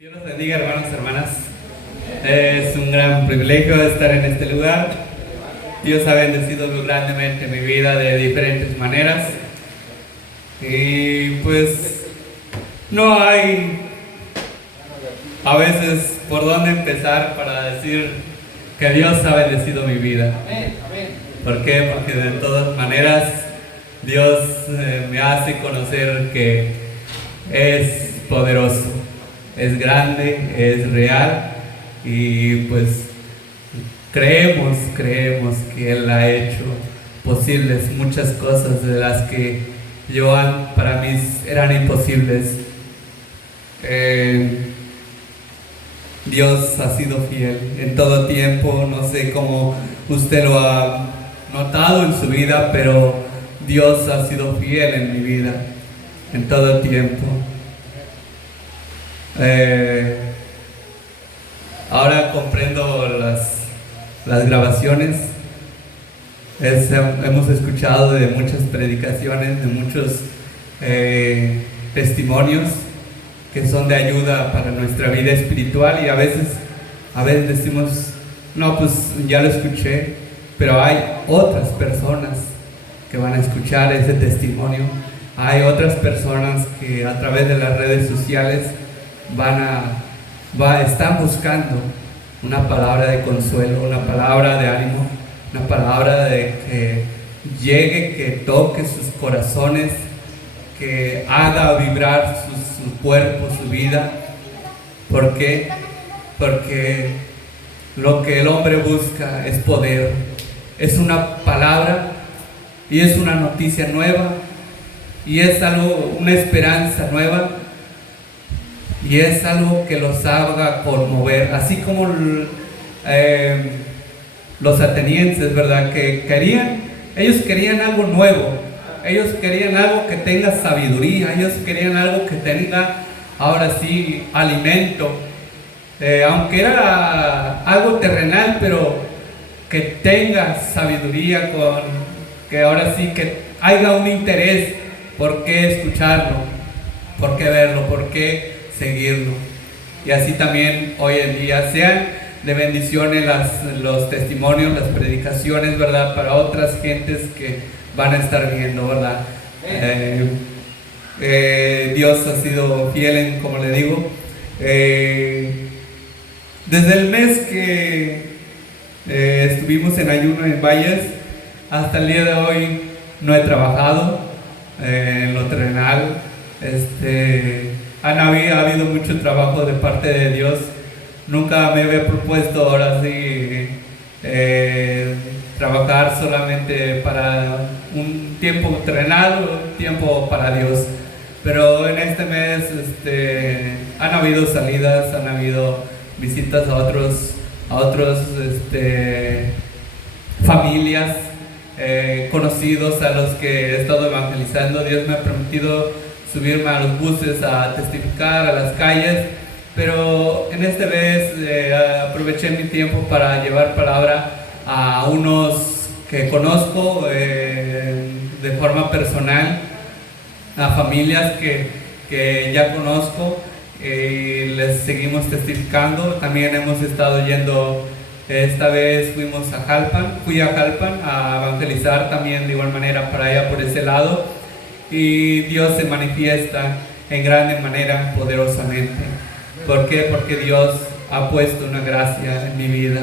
Dios los bendiga, hermanos y hermanas. Es un gran privilegio estar en este lugar. Dios ha bendecido grandemente mi vida de diferentes maneras. Y pues no hay a veces por dónde empezar para decir que Dios ha bendecido mi vida. ¿Por qué? Porque de todas maneras Dios me hace conocer que es poderoso. Es grande, es real y pues creemos que Él ha hecho posibles muchas cosas de las que para mí eran imposibles. Dios ha sido fiel en todo tiempo. No sé cómo usted lo ha notado en su vida, pero Dios ha sido fiel en mi vida en todo tiempo. Ahora comprendo las grabaciones. Hemos escuchado de muchas predicaciones, de muchos testimonios que son de ayuda para nuestra vida espiritual, y a veces decimos, no, pues ya lo escuché, pero hay otras personas que van a escuchar ese testimonio. Hay otras personas que a través de las redes sociales están buscando una palabra de consuelo, una palabra de ánimo, una palabra de que llegue, que toque sus corazones, que haga vibrar su cuerpo, su vida. ¿Por qué? Porque lo que el hombre busca es poder, es una palabra y es una noticia nueva y es algo, una esperanza nueva. Y es algo que los haga conmover, así como los atenienses, ¿verdad? Ellos querían algo nuevo, ellos querían algo que tenga sabiduría, ellos querían algo que tenga, ahora sí, alimento, aunque era algo terrenal, pero que tenga sabiduría, que ahora sí que haya un interés. ¿Por qué escucharlo? ¿Por qué verlo? ¿Por qué seguirlo? Y así también hoy en día sean de bendiciones los testimonios, las predicaciones, ¿verdad? Para otras gentes que van a estar viendo, ¿verdad? Dios ha sido fiel como le digo. Desde el mes que estuvimos en ayuno en Valles hasta el día de hoy no he trabajado en lo terrenal. Ha habido mucho trabajo de parte de Dios. Nunca me había propuesto ahora sí trabajar solamente para un tiempo terrenal o un tiempo para Dios. Pero en este mes han habido salidas, han habido visitas a otros familias, conocidos a los que he estado evangelizando. Dios me ha permitido subirme a los buses a testificar a las calles, pero en esta vez aproveché mi tiempo para llevar palabra a unos que conozco de forma personal, a familias que ya conozco, y les seguimos testificando. También hemos estado yendo, esta vez fui a Jalpan a evangelizar también de igual manera para allá por ese lado. Y Dios se manifiesta en grande manera, poderosamente. ¿Por qué? Porque Dios ha puesto una gracia en mi vida.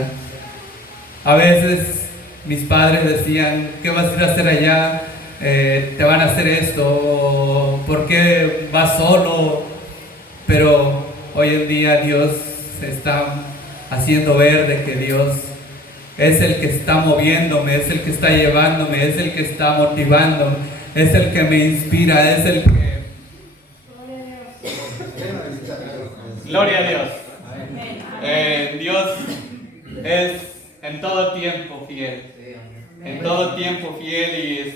A veces mis padres decían, ¿qué vas a ir a hacer allá? Te van a hacer esto, ¿por qué vas solo? Pero hoy en día Dios se está haciendo ver de que Dios es el que está moviéndome, es el que está llevándome, es el que está motivándome, es el que me inspira, es el que... Gloria a Dios. Dios es en todo tiempo fiel. En todo tiempo fiel, y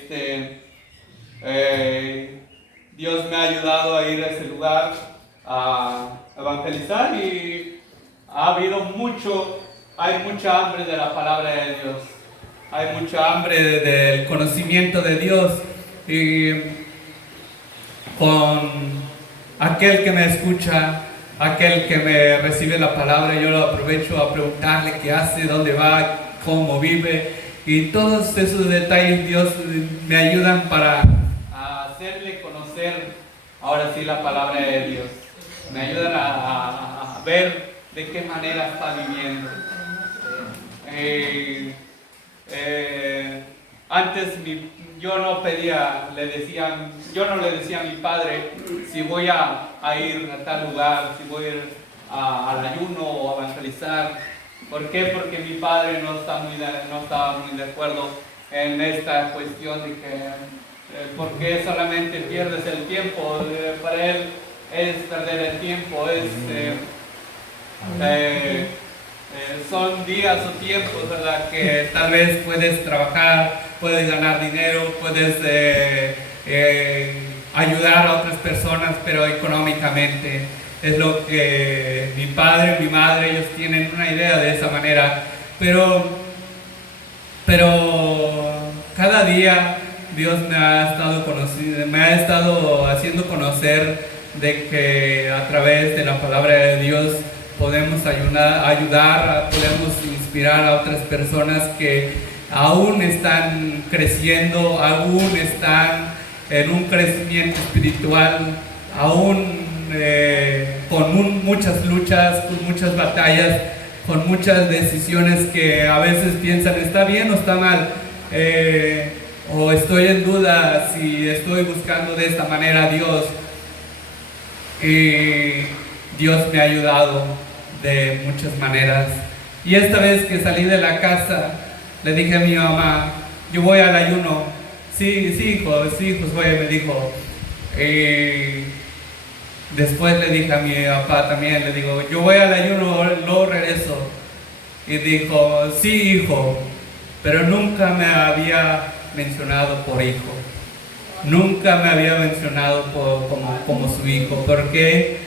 Dios me ha ayudado a ir a ese lugar a evangelizar, y hay mucha hambre de la palabra de Dios. Hay mucha hambre del conocimiento de Dios. Y con aquel que me escucha aquel que me recibe la palabra, yo lo aprovecho a preguntarle qué hace, dónde va, cómo vive, y todos esos detalles Dios me ayudan para hacerle conocer ahora sí la palabra de Dios. Me ayudan a ver de qué manera está viviendo. Antes yo no le decía a mi padre si voy a ir a tal lugar, si voy a ir al ayuno o a evangelizar. ¿Por qué? Porque mi padre no estaba muy de acuerdo en esta cuestión de que ¿por qué solamente pierdes el tiempo? Para él es perder el tiempo, son días o tiempos, ¿verdad? Que tal vez puedes trabajar, puedes ganar dinero, puedes ayudar a otras personas, pero económicamente. Es lo que mi padre, mi madre, ellos tienen una idea de esa manera, pero cada día Dios me ha estado haciendo conocer de que a través de la palabra de Dios podemos ayudar, podemos inspirar a otras personas que aún están creciendo, aún están en un crecimiento espiritual, aún con muchas luchas, con muchas batallas, con muchas decisiones que a veces piensan está bien o está mal, o estoy en duda si estoy buscando de esta manera a Dios. Y Dios me ha ayudado de muchas maneras. Y esta vez que salí de la casa, le dije a mi mamá, yo voy al ayuno. Sí, hijo, voy, me dijo. Después le dije a mi papá también, le digo, yo voy al ayuno, luego regreso. Y dijo, sí, hijo, pero nunca me había mencionado por hijo. Nunca me había mencionado como su hijo. ¿Por qué?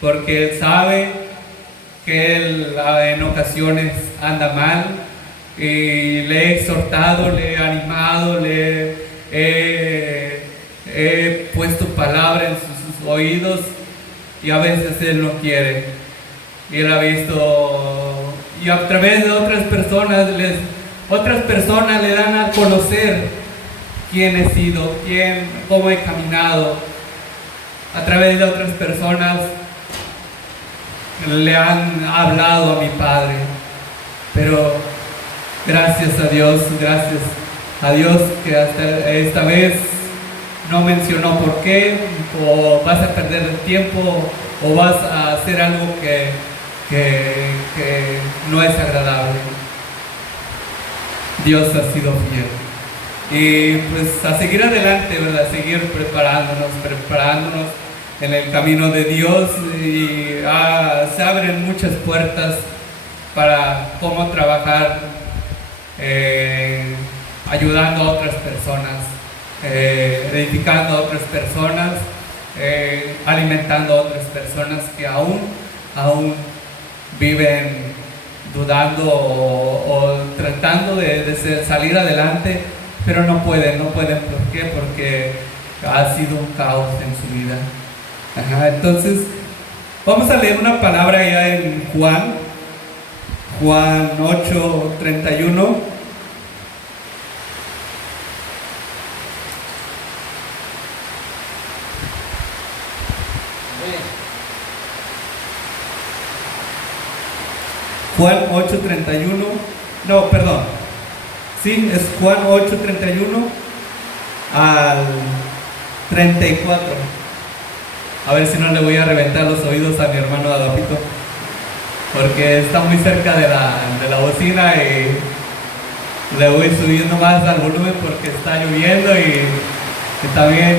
Porque él sabe que él en ocasiones anda mal, y le he exhortado, le he animado, le he puesto palabra en sus oídos, y a veces él no quiere. Y él ha visto, y a través de otras personas le dan a conocer quién he sido, cómo he caminado. A través de otras personas le han hablado a mi padre, pero gracias a Dios que hasta esta vez no mencionó por qué, o vas a perder el tiempo, o vas a hacer algo que no es agradable. Dios ha sido fiel. Y pues a seguir adelante, ¿verdad? Seguir preparándonos en el camino de Dios, y se abren muchas puertas para cómo trabajar ayudando a otras personas, edificando a otras personas, alimentando a otras personas que aún viven dudando o tratando de salir adelante, pero no pueden. ¿Por qué? Porque ha sido un caos en su vida. Entonces vamos a leer una palabra ya en Juan 8:31. Juan 8:31, no, perdón, sí, es Juan 8:31 al 34. A ver si no le voy a reventar los oídos a mi hermano Adolfito, porque está muy cerca de la bocina, y le voy subiendo más al volumen porque está lloviendo y también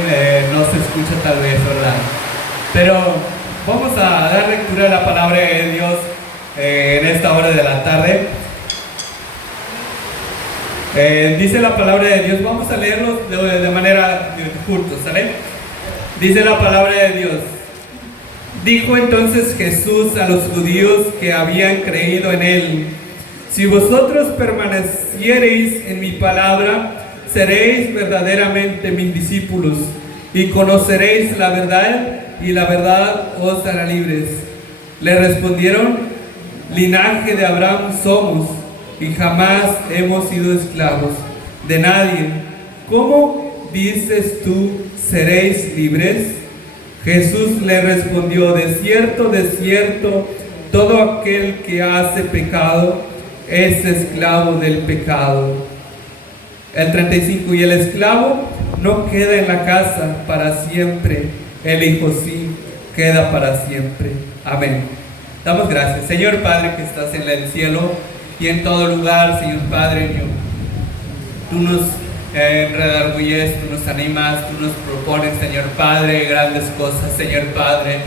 no se escucha tal vez, ¿verdad? Pero vamos a dar lectura a la palabra de Dios en esta hora de la tarde. Dice la palabra de Dios, vamos a leerlo de manera juntos, ¿sale? Dice la palabra de Dios: dijo entonces Jesús a los judíos que habían creído en él: si vosotros permaneciereis en mi palabra, seréis verdaderamente mis discípulos, y conoceréis la verdad, y la verdad os hará libres. Le respondieron: linaje de Abraham somos y jamás hemos sido esclavos de nadie. ¿Cómo dices tú, seréis libres? Jesús le respondió: de cierto, todo aquel que hace pecado es esclavo del pecado. El 35, y el esclavo no queda en la casa para siempre, el Hijo sí queda para siempre. Amén. Damos gracias. Señor Padre que estás en el cielo y en todo lugar, Señor Padre mío, tú nos redarguyes, tú nos animas, tú nos propones, Señor Padre, grandes cosas, Señor Padre.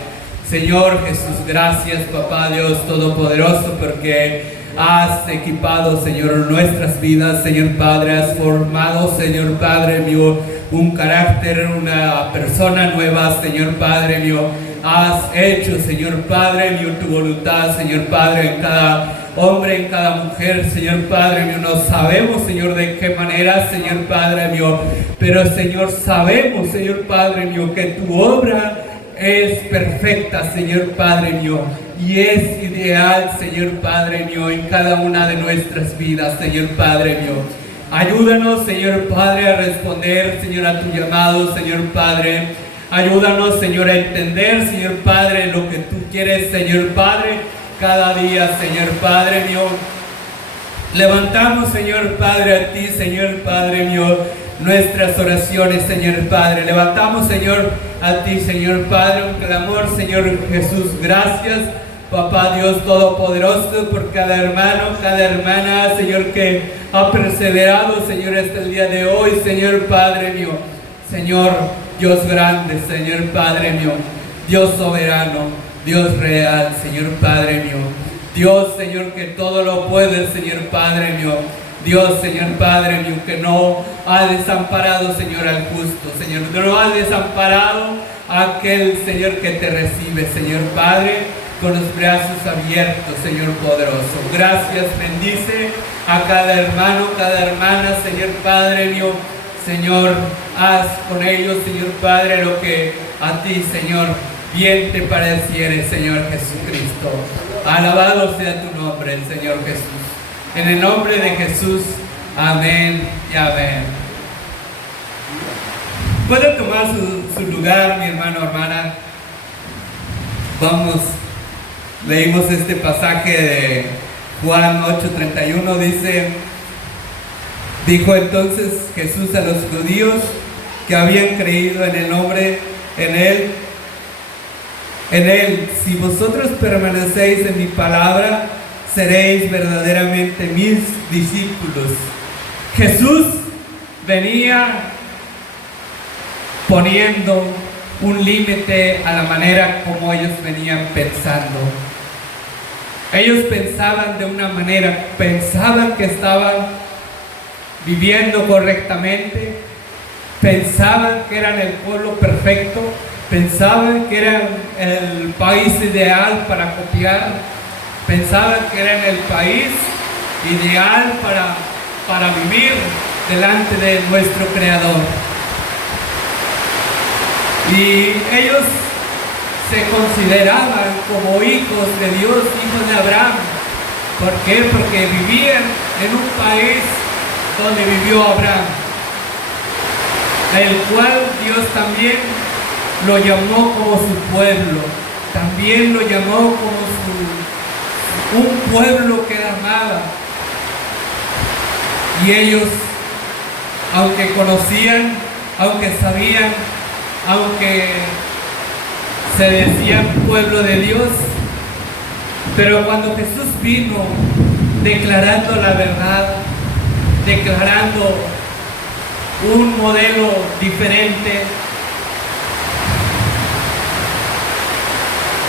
Señor Jesús, gracias, Papá Dios Todopoderoso, porque has equipado, Señor, nuestras vidas, Señor Padre, has formado, Señor Padre mío, un carácter, una persona nueva, Señor Padre mío, has hecho, Señor Padre mío, tu voluntad, Señor Padre, en cada hombre, en cada mujer, Señor Padre mío. No sabemos, Señor, de qué manera, Señor Padre mío, pero, Señor, sabemos, Señor Padre mío, que tu obra es perfecta, Señor Padre mío, y es ideal, Señor Padre mío, en cada una de nuestras vidas, Señor Padre mío. Ayúdanos, Señor Padre, a responder, Señor, a tu llamado, Señor Padre. Ayúdanos, Señor, a entender, Señor Padre, lo que tú quieres, Señor Padre, cada día, Señor Padre mío. Levantamos, Señor Padre, a ti, Señor Padre mío, nuestras oraciones, Señor Padre. Levantamos, Señor, a ti, Señor Padre, un clamor, Señor Jesús. Gracias, Papá Dios Todopoderoso, por cada hermano, cada hermana, Señor, que ha perseverado, Señor, hasta el día de hoy, Señor Padre mío. Señor, Dios grande, Señor Padre mío, Dios soberano, Dios real, Señor Padre mío. Dios, Señor, que todo lo puede, Señor Padre mío. Dios, Señor Padre mío, que no ha desamparado, Señor, al justo, Señor. No ha desamparado a aquel, Señor, que te recibe, Señor Padre, con los brazos abiertos, Señor poderoso. Gracias, bendice a cada hermano, cada hermana, Señor Padre mío. Señor, haz con ellos, Señor Padre, lo que a ti, Señor, bien te pareciere, Señor Jesucristo. Alabado sea tu nombre, el Señor Jesús. En el nombre de Jesús, amén y amén. Puede tomar su lugar, mi hermano, hermana. Vamos, leímos este pasaje de Juan 8:31, dice: dijo entonces Jesús a los judíos que habían creído en el nombre, en él, si vosotros permanecéis en mi palabra, seréis verdaderamente mis discípulos. Jesús venía poniendo un límite a la manera como ellos venían pensando. Ellos pensaban de una manera, pensaban que estaban viviendo correctamente, pensaban que eran el pueblo perfecto, pensaban que eran el país ideal para copiar, pensaban que eran el país ideal para vivir delante de nuestro Creador. Y ellos se consideraban como hijos de Dios, hijos de Abraham. ¿Por qué? Porque vivían en un país donde vivió Abraham, el cual Dios también lo llamó como su pueblo, también lo llamó como un pueblo que amaba. Y ellos, aunque conocían, aunque sabían, aunque se decían pueblo de Dios, pero cuando Jesús vino declarando la verdad, declarando un modelo diferente,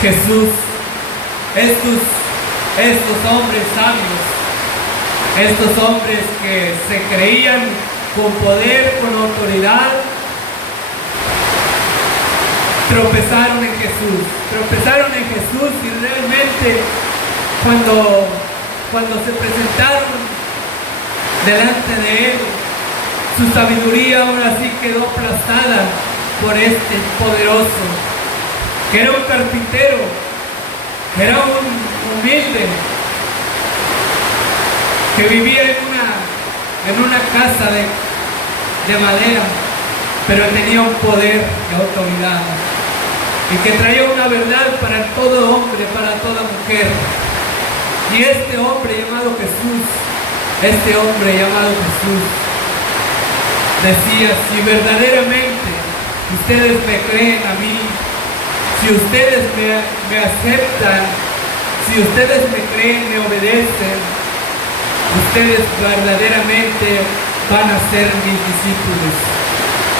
Jesús, estos hombres sabios, estos hombres que se creían con poder, con autoridad, tropezaron en Jesús y realmente cuando se presentaron delante de él, su sabiduría ahora sí quedó aplastada por este poderoso, que era un carpintero, Era un humilde que vivía en una casa de madera, pero tenía un poder de autoridad y que traía una verdad para todo hombre, para toda mujer. Y este hombre llamado Jesús decía: si verdaderamente ustedes me creen a mí, si ustedes me aceptan, si ustedes me creen, me obedecen, ustedes verdaderamente van a ser mis discípulos,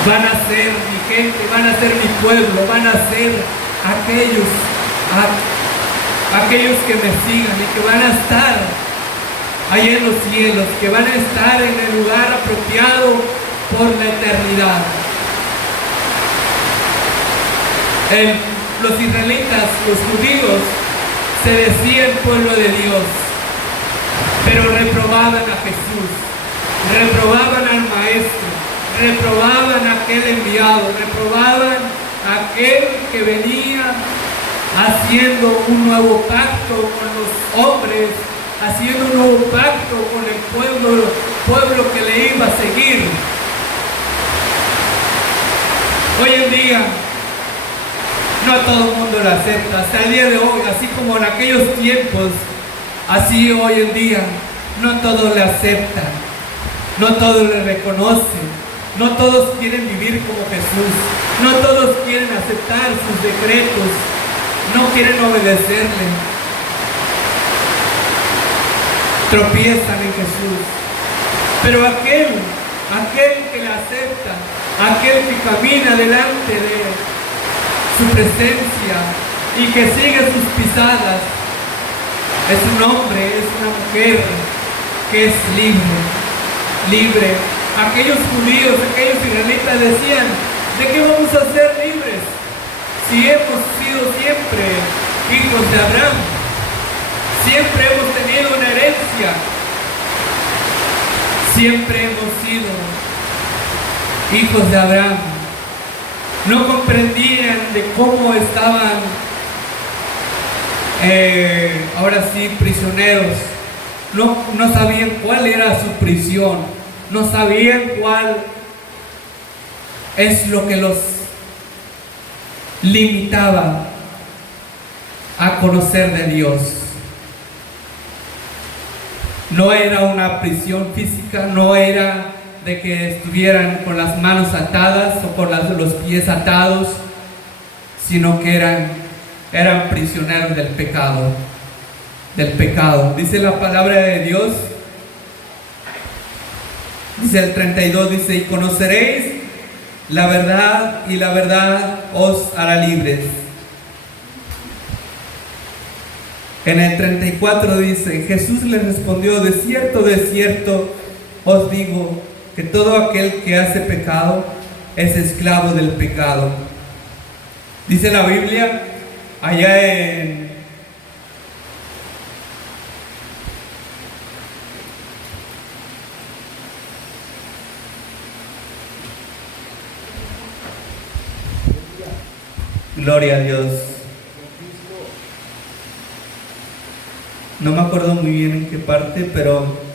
van a ser mi gente, van a ser mi pueblo, van a ser aquellos que me sigan y que van a estar allá en los cielos, que van a estar en el lugar apropiado por la eternidad. Los israelitas, los judíos, se decían pueblo de Dios, pero reprobaban a Jesús, reprobaban al Maestro, reprobaban a aquel enviado, reprobaban a aquel que venía haciendo un nuevo pacto con los hombres, haciendo un nuevo pacto con el pueblo que le iba a seguir. Hoy en día no todo el mundo lo acepta, hasta el día de hoy, así como en aquellos tiempos, así hoy en día, no todos le aceptan, no todos le reconocen, no todos quieren vivir como Jesús, no todos quieren aceptar sus decretos, no quieren obedecerle, tropiezan en Jesús. Pero aquel que le acepta, aquel que camina delante de su presencia y que sigue sus pisadas, es un hombre, es una mujer que es libre. Aquellos judíos, aquellos israelitas decían: ¿de qué vamos a ser libres si hemos sido siempre hijos de Abraham? Siempre hemos tenido una herencia, siempre hemos sido hijos de Abraham. No comprendían de cómo estaban ahora sí prisioneros, no sabían cuál era su prisión, no sabían cuál es lo que los limitaba a conocer de Dios. No era una prisión física, no era de que estuvieran con las manos atadas o con los pies atados, sino que eran prisioneros del pecado. Dice la palabra de Dios, dice el 32, dice: y conoceréis la verdad, y la verdad os hará libres. En el 34 dice: Jesús les respondió: de cierto os digo, que todo aquel que hace pecado es esclavo del pecado. Dice la Biblia allá en Gloria a Dios. No me acuerdo muy bien en qué parte, pero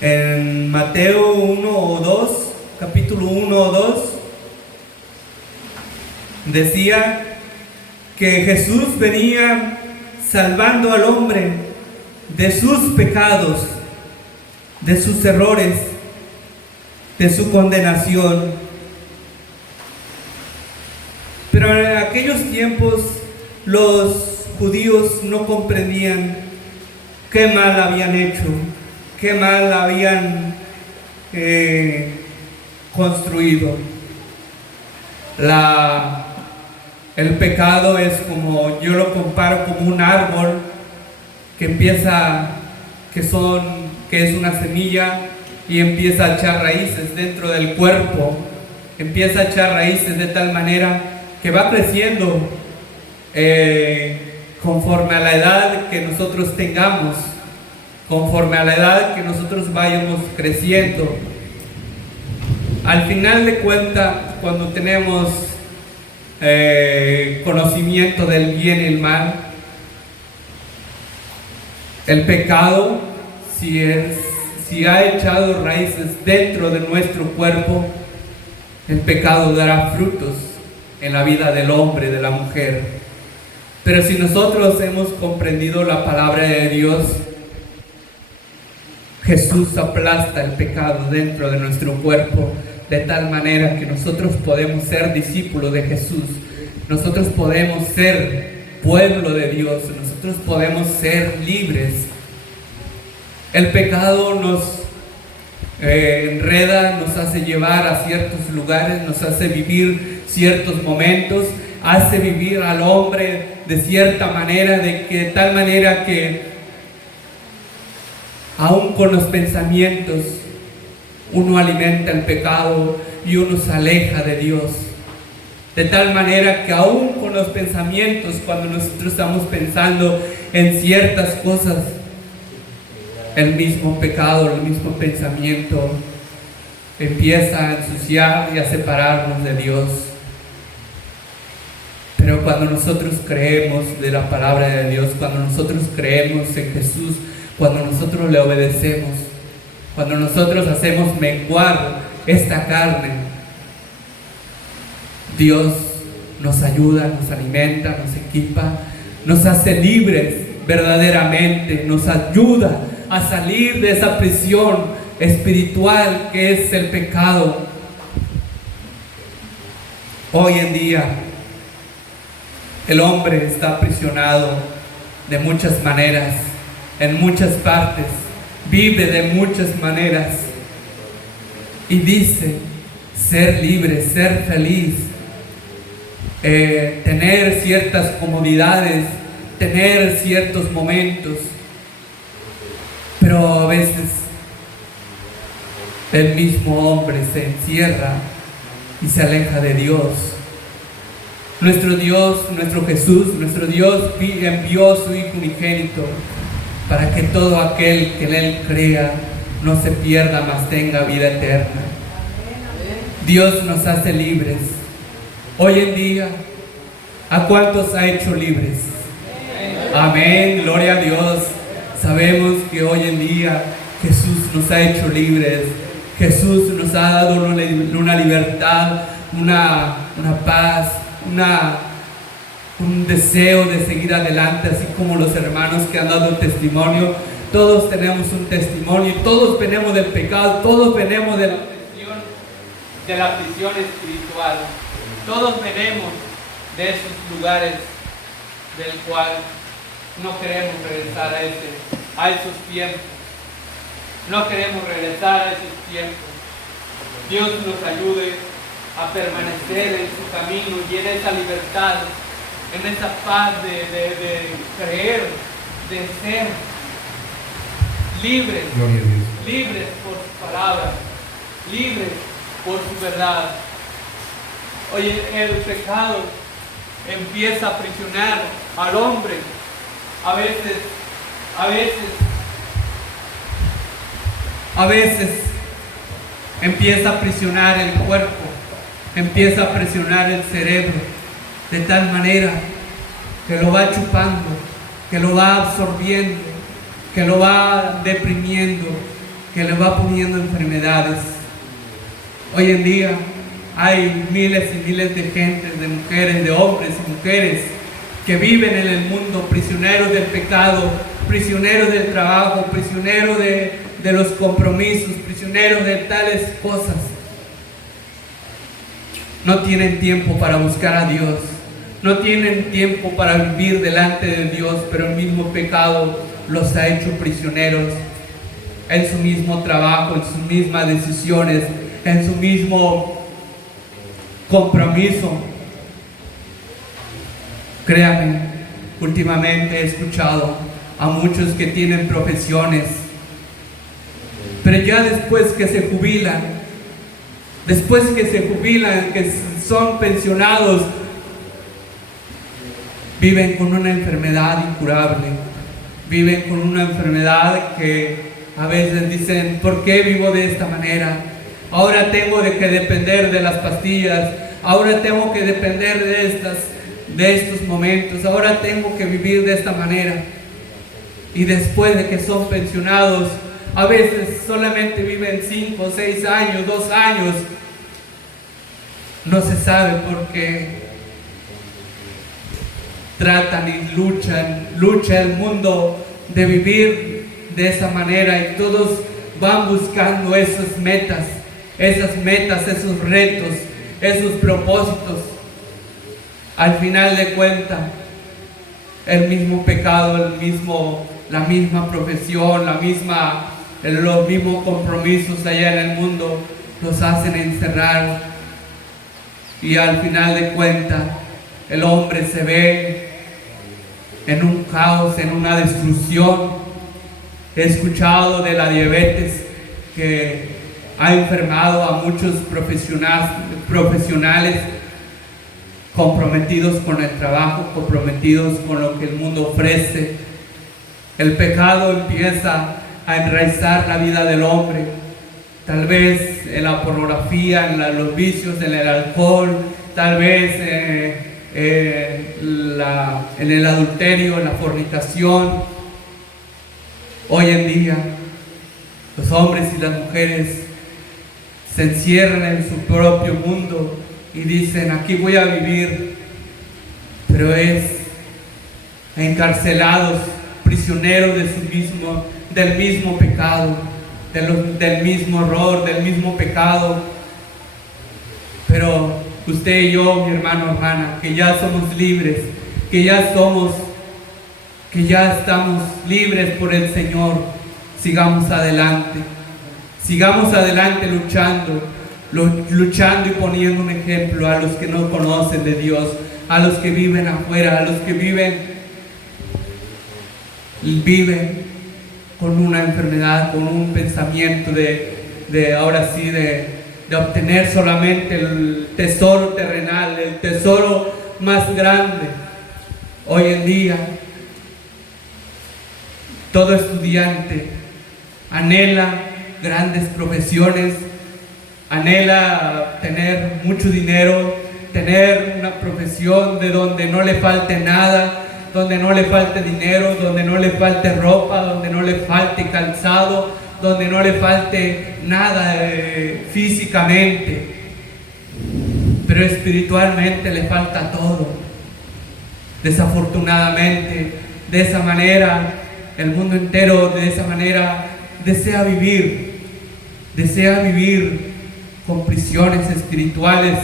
en Mateo 1 o 2, capítulo 1 o 2, decía que Jesús venía salvando al hombre de sus pecados, de sus errores, de su condenación. Pero en aquellos tiempos los judíos no comprendían qué mal habían hecho, qué mal habían construido. El pecado es como, yo lo comparo como un árbol que es una semilla y empieza a echar raíces dentro del cuerpo, empieza a echar raíces de tal manera que va creciendo conforme a la edad que nosotros tengamos, conforme a la edad que nosotros vayamos creciendo. Al final de cuentas, cuando tenemos conocimiento del bien y el mal. El pecado, si ha echado raíces dentro de nuestro cuerpo, el pecado dará frutos en la vida del hombre, de la mujer. Pero si nosotros hemos comprendido la palabra de Dios, Jesús aplasta el pecado dentro de nuestro cuerpo, de tal manera que nosotros podemos ser discípulos de Jesús, nosotros podemos ser pueblo de Dios, nosotros podemos ser libres. El pecado nos enreda, nos hace llevar a ciertos lugares, nos hace vivir ciertos momentos, hace vivir al hombre de cierta manera, de tal manera que aún con los pensamientos uno alimenta el pecado y uno se aleja de Dios. De tal manera que aún con los pensamientos, cuando nosotros estamos pensando en ciertas cosas, el mismo pecado, el mismo pensamiento empieza a ensuciar y a separarnos de Dios. Pero cuando nosotros creemos de la palabra de Dios, cuando nosotros creemos en Jesús, cuando nosotros le obedecemos, cuando nosotros hacemos menguar esta carne, Dios nos ayuda, nos alimenta, nos equipa, nos hace libres verdaderamente, nos ayuda a salir de esa prisión espiritual que es el pecado. Hoy en día el hombre está aprisionado de muchas maneras, en muchas partes, vive de muchas maneras y dice ser libre, ser feliz, tener ciertas comodidades, tener ciertos momentos, pero a veces el mismo hombre se encierra y se aleja de Dios. Nuestro Dios, nuestro Jesús, nuestro Dios envió a su Hijo unigénito para que todo aquel que en Él crea no se pierda, mas tenga vida eterna. Dios nos hace libres. Hoy en día, ¿a cuántos ha hecho libres? Amén, gloria a Dios. Sabemos que hoy en día Jesús nos ha hecho libres. Jesús nos ha dado una libertad, una paz, un deseo de seguir adelante, así como los hermanos que han dado testimonio. Todos tenemos un testimonio, todos venimos del pecado, todos venimos de la prisión espiritual, todos venimos de esos lugares del cual no queremos regresar a esos tiempos, no queremos regresar a esos tiempos. Dios nos ayude a permanecer en su camino y en esa libertad, en esa paz de creer, de ser libres, libres por su palabra, libres por su verdad. Oye, el pecado empieza a aprisionar al hombre. A veces empieza a aprisionar el cuerpo, empieza a presionar el cerebro, de tal manera que lo va chupando, que lo va absorbiendo, que lo va deprimiendo, que le va poniendo enfermedades. Hoy en día hay miles y miles de gentes, de mujeres, de hombres y mujeres que viven en el mundo prisioneros del pecado, prisioneros del trabajo, prisioneros de los compromisos, prisioneros de tales cosas. No tienen tiempo para buscar a Dios, no tienen tiempo para vivir delante de Dios, pero el mismo pecado los ha hecho prisioneros en su mismo trabajo, en sus mismas decisiones, en su mismo compromiso. Créanme, últimamente he escuchado a muchos que tienen profesiones, pero ya después que se jubilan, que son pensionados, viven con una enfermedad incurable, viven con una enfermedad que a veces dicen, ¿por qué vivo de esta manera? Ahora tengo que depender de las pastillas, ahora tengo que depender de estos momentos, ahora tengo que vivir de esta manera. Y después de que son pensionados, a veces solamente viven 5, 6 años, 2 años, no se sabe por qué tratan y lucha el mundo de vivir de esa manera, y todos van buscando esas metas, esos retos, esos propósitos. Al final de cuentas, el mismo pecado, la misma profesión, los mismos compromisos allá en el mundo los hacen encerrar, y al final de cuentas el hombre se ve en un caos, en una destrucción. He escuchado de la diabetes que ha enfermado a muchos profesionales comprometidos con el trabajo, comprometidos con lo que el mundo ofrece. El pecado empieza a enraizar la vida del hombre, tal vez en la pornografía, en los vicios, en el alcohol, tal vez en el adulterio, en la fornicación. Hoy en día los hombres y las mujeres se encierran en su propio mundo y dicen: aquí voy a vivir, pero es encarcelados, prisioneros del mismo pecado, del mismo error, del mismo pecado. Pero usted y yo, mi hermano, hermana, que ya somos libres, que ya estamos libres por el Señor, sigamos adelante luchando y poniendo un ejemplo a los que no conocen de Dios, a los que viven afuera, a los que viven con una enfermedad, con un pensamiento de obtener solamente el tesoro terrenal, el tesoro más grande. Hoy en día todo estudiante anhela grandes profesiones, anhela tener mucho dinero, tener una profesión de donde no le falte nada, donde no le falte dinero, donde no le falte ropa, donde no le falte calzado, donde no le falte nada físicamente, pero espiritualmente le falta todo. Desafortunadamente, de esa manera, el mundo entero de esa manera desea vivir con prisiones espirituales.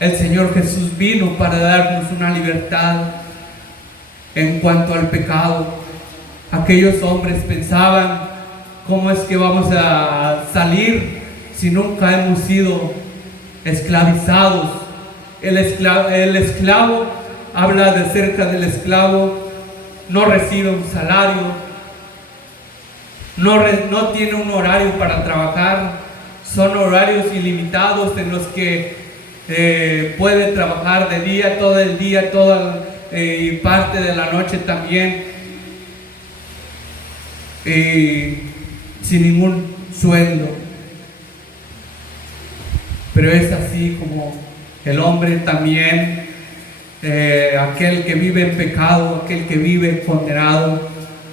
El Señor Jesús vino para darnos una libertad en cuanto al pecado. Aquellos hombres pensaban: ¿cómo es que vamos a salir si nunca hemos sido esclavizados? El esclavo habla acerca del esclavo, no recibe un salario, no tiene un horario para trabajar, son horarios ilimitados en los que puede trabajar de día, todo el día, y parte de la noche también, sin ningún sueldo. Pero es así como el hombre también, aquel que vive en pecado, aquel que vive condenado,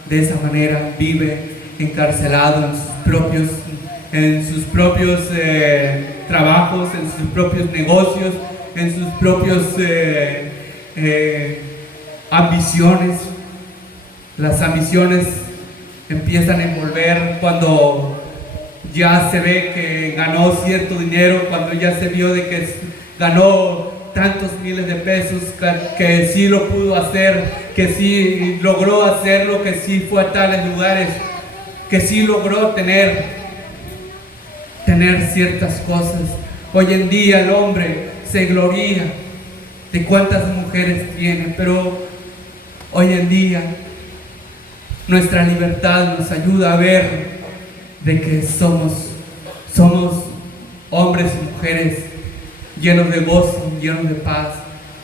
de esa manera vive encarcelado en sus propios trabajos, en sus propios negocios, en sus propios ambiciones. Las ambiciones empiezan a envolver cuando ya se ve que ganó cierto dinero, cuando ya se vio de que ganó tantos miles de pesos, que sí lo pudo hacer, que sí logró hacerlo, que sí fue a tales lugares, que sí logró tener ciertas cosas. Hoy en día el hombre se gloria de cuántas mujeres tiene, pero hoy en día nuestra libertad nos ayuda a ver de que somos hombres y mujeres llenos de gozo, llenos de paz,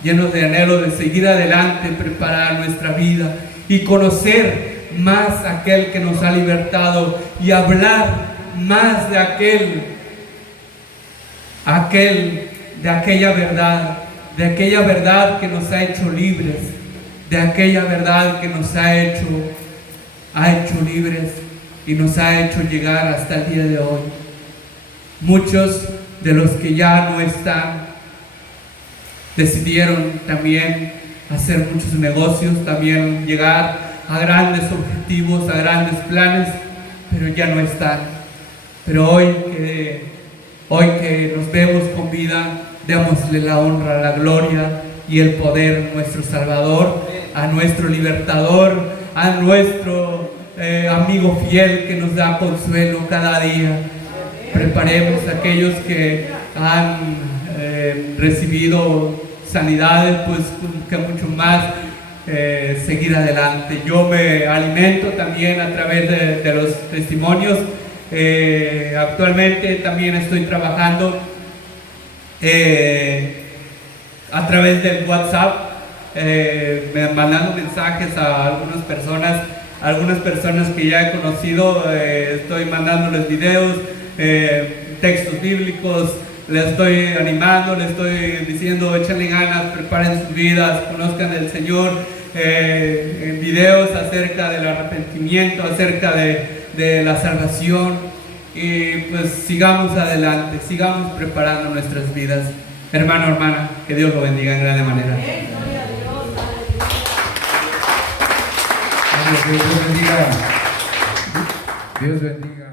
llenos de anhelo de seguir adelante, preparar nuestra vida y conocer más a aquel que nos ha libertado y hablar más de aquel de aquella verdad que nos ha hecho libres, de aquella verdad que nos ha hecho libres y nos ha hecho llegar hasta el día de hoy. Muchos de los que ya no están decidieron también hacer muchos negocios, también llegar a grandes objetivos, a grandes planes, pero ya no están. Pero hoy que nos vemos con vida, démosle la honra, la gloria y el poder a nuestro Salvador, a nuestro Libertador, a nuestro amigo fiel que nos da consuelo cada día. Preparemos a aquellos que han recibido sanidades, pues que mucho más seguir adelante. Yo me alimento también a través de los testimonios. Actualmente también estoy trabajando a través del WhatsApp, mandando mensajes a algunas personas que ya he conocido. Estoy mandándoles videos, textos bíblicos, les estoy animando, les estoy diciendo échenle ganas, preparen sus vidas, conozcan del Señor, videos acerca del arrepentimiento, acerca de la salvación, y pues sigamos adelante, sigamos preparando nuestras vidas. Hermano, hermana, que Dios lo bendiga en grande manera. Dios bendiga. Dios bendiga.